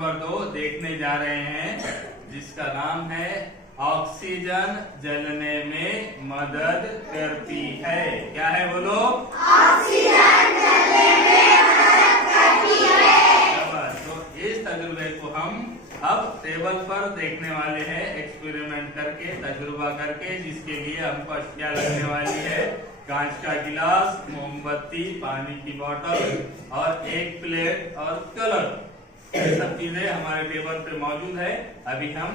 Number 2 देखने जा रहे हैं, जिसका नाम है ऑक्सीजन जलने में मदद करती है। क्या है बोलो? ऑक्सीजन जलने में मदद करती है। तो इस तजुर्बे को हम अब टेबल पर देखने वाले हैं, एक्सपेरिमेंट करके, तजुर्बा करके, जिसके लिए हमको क्या लगने वाली है? कांच का गिलास, मोमबत्ती, पानी की बोतल और एक प्लेट और कलर। ये सब चीजें हमारे टेबल पे मौजूद है। अभी हम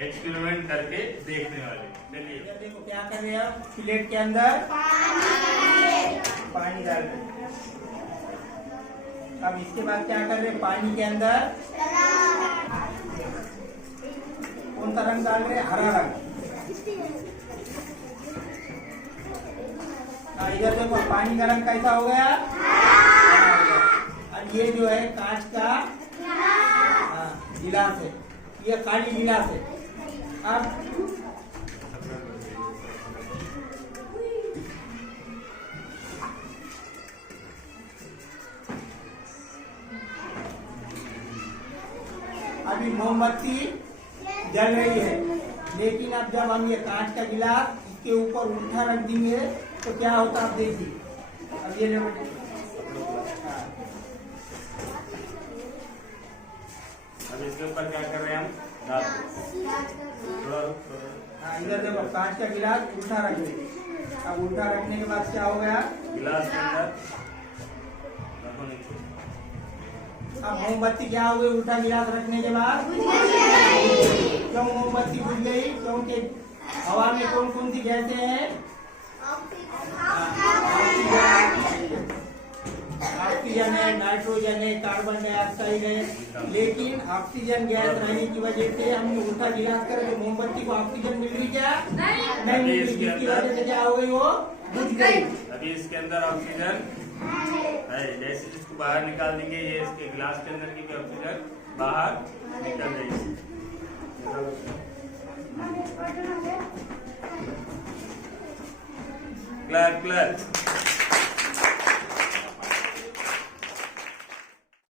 एक्सपेरिमेंट करके देखने वाले। चलिए देखो क्या कर रहे हैं आप? प्लेट के अंदर पानी डाल रहे हैं। अब इसके बाद क्या कर रहे हैं? पानी के अंदर कौन सा रंग डाल रहे हैं? हरा रंग। इधर देखो पानी का रंग कैसा हो गया? और ये जो है कांच का गिलास है, ये खाली गिलास है। अब अभी मोमबत्ती जल रही है, लेकिन अब जब हम ये कांच का गिलास इसके ऊपर उल्टा रख देंगे तो क्या होता आप देखिए। अब ये ले बेटे, अब इसके ऊपर क्या कर रहे हैं हम? हाँ इधर देखो कांच का गिलास उल्टा रख दे। अब उल्टा रखने के बाद क्या हो गया? गिलास के अंदर रखो नीचे। अब मोमबत्ती क्या हो गई? उल्टा गिलास रखने के बाद क्यों मोमबत्ती बुझ गई? क्योंकि हवा में कौन कौन सी गैसें हैं? ऑक्सीजन है, नाइट्रोजन है, कार्बन डाइऑक्साइड है। लेकिन ऑक्सीजन गैस रहने की वजह से हमने उल्टा गिलास कर तो मोमबत्ती को ऑक्सीजन मिल रही क्या? नहीं मिल रही, जिसकी वजह से क्या हो गई? वो बुझ गई। अभी इसके अंदर ऑक्सीजन है, जैसे इसको बाहर निकाल देंगे, ये इसके गिलास के अंदर की ऑक्सीजन बाहर निकल जाएगी। Clap clap.